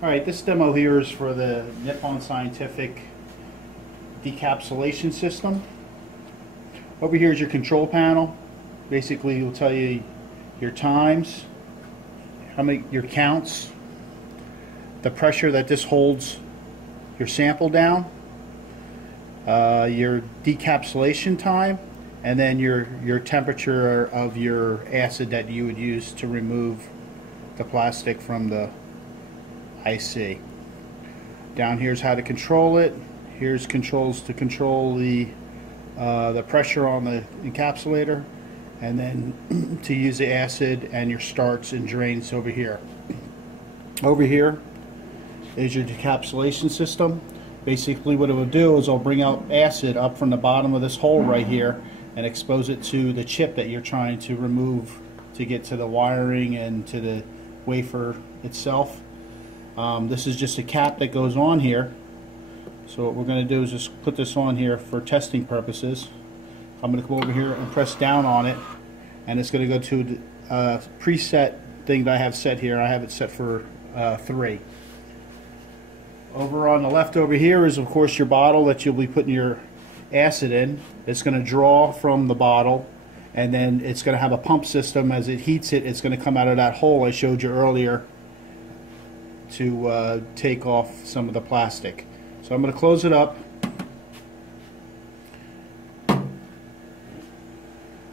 Alright, this demo here is for the Nippon Scientific Decapsulation System. Over here is your control panel. Basically, it will tell you your times, your counts, the pressure that this holds your sample down, your decapsulation time, and then your temperature of your acid that you would use to remove the plastic from the IC. Down here's how to control it. Here's controls to control the pressure on the encapsulator, and then to use the acid and your starts and drains over here. Over here is your decapsulation system. Basically what it will do is it'll bring out acid up from the bottom of this hole right here and expose it to the chip that you're trying to remove to get to the wiring and to the wafer itself. This is just a cap that goes on here. So what we're going to do is just put this on here for testing purposes. I'm going to come over here and press down on it, and it's going to go to a preset thing that I have set here. I have it set for 3. Over on the left over here is, of course, your bottle that you'll be putting your acid in. It's going to draw from the bottle, and then it's going to have a pump system. As it heats it, it's going to come out of that hole I showed you earlier to take off some of the plastic. So I'm going to close it up, and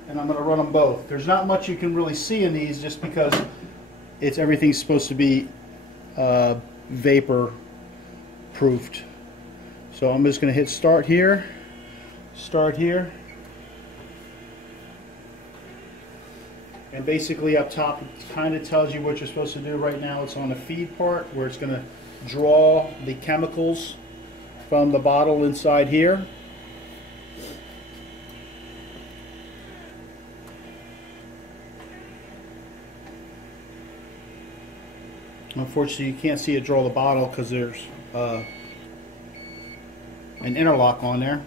I'm going to run them both. There's not much you can really see in these just because everything's supposed to be vapor proofed. So I'm just going to hit start here, and basically up top it kind of tells you what you're supposed to do. Right now it's on the feed part where it's going to draw the chemicals from the bottle inside here. Unfortunately, you can't see it draw the bottle because there's an interlock on there.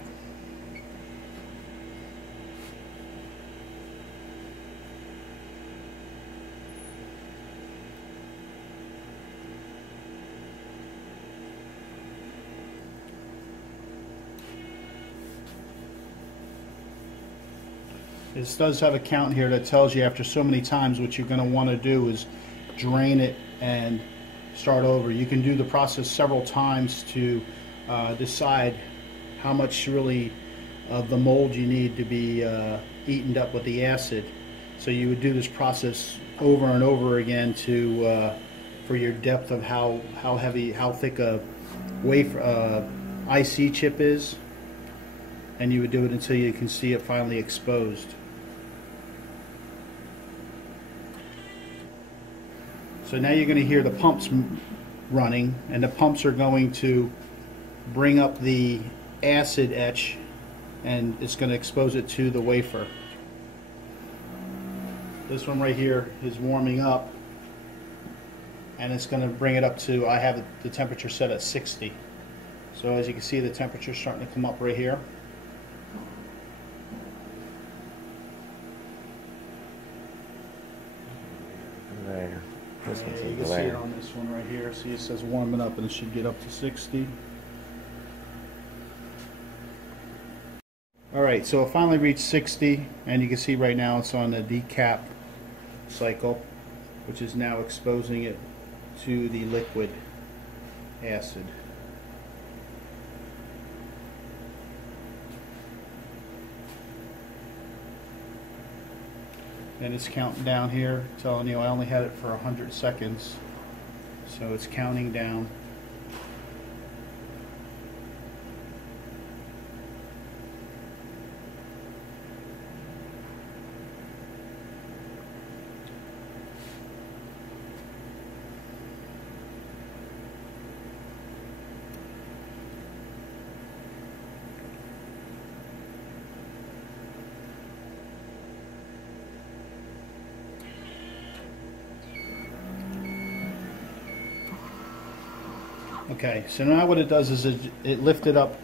This does have a count here that tells you after so many times what you're going to want to do is drain it and start over. You can do the process several times to decide how much really of the mold you need to be eaten up with the acid. So you would do this process over and over again to for your depth of how thick a wafer IC chip is, and you would do it until you can see it finally exposed. So now you're going to hear the pumps running, and the pumps are going to bring up the acid etch, and it's going to expose it to the wafer. This one right here is warming up, and it's going to bring it up to, I have the temperature set at 60. So as you can see, the temperature is starting to come up right here. There. This one's You can see it on this one right here. See, it says warming up, and it should get up to 60. Alright, so it finally reached 60, and you can see right now it's on the Decap Cycle, which is now exposing it to the liquid acid. And it's counting down here, telling you I only had it for 100 seconds. So it's counting down. Okay, so now what it does is it lifted up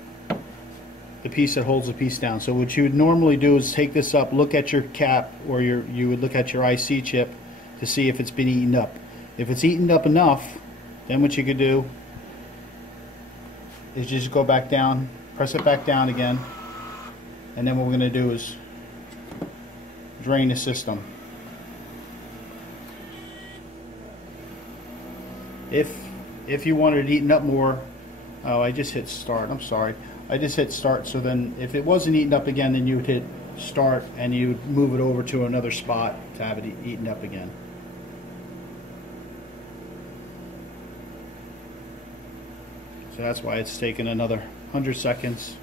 the piece that holds the piece down. So what you would normally do is take this up, look at your cap, or you would look at your IC chip to see if it's been eaten up. If it's eaten up enough, Then what you could do is just go back down, press it back down again, and then what we're going to do is drain the system. If you wanted it eaten up more, oh, I just hit start, I'm sorry. I just hit start, so then if it wasn't eaten up again, then you would hit start and you would move it over to another spot to have it eaten up again. So that's why it's taken another 100 seconds.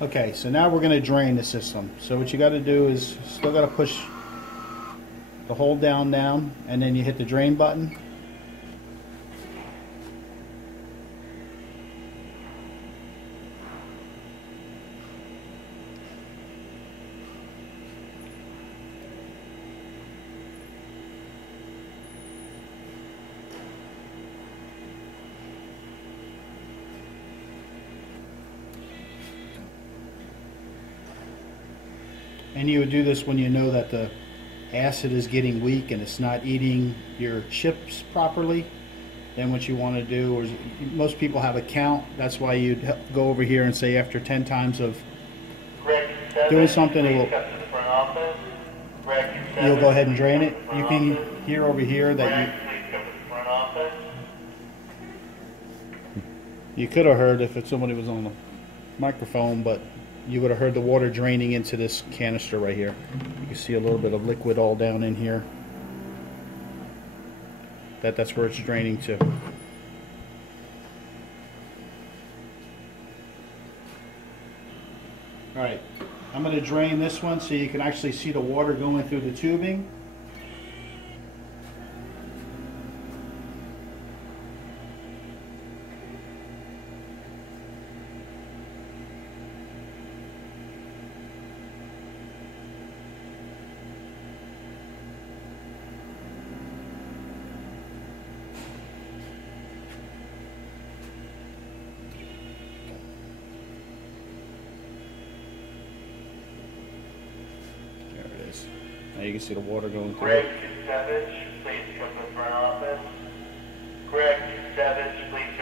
Okay, so now we're going to drain the system. So what you got to do is still got to push the hold down, and then you hit the drain button. And you would do this when you know that the acid is getting weak and it's not eating your chips properly. Then what you want to do is, most people have a count. That's why you'd go over here and say after 10 times of doing something, you'll go ahead and drain it. You can hear over here that you could have heard if somebody was on the microphone, but you would have heard the water draining into this canister right here. You can see a little bit of liquid all down in here. That's where it's draining to. Alright, I'm going to drain this one so you can actually see the water going through the tubing. Now you can see the water going through. Greg Savage, please come to the front office. Greg Savage, please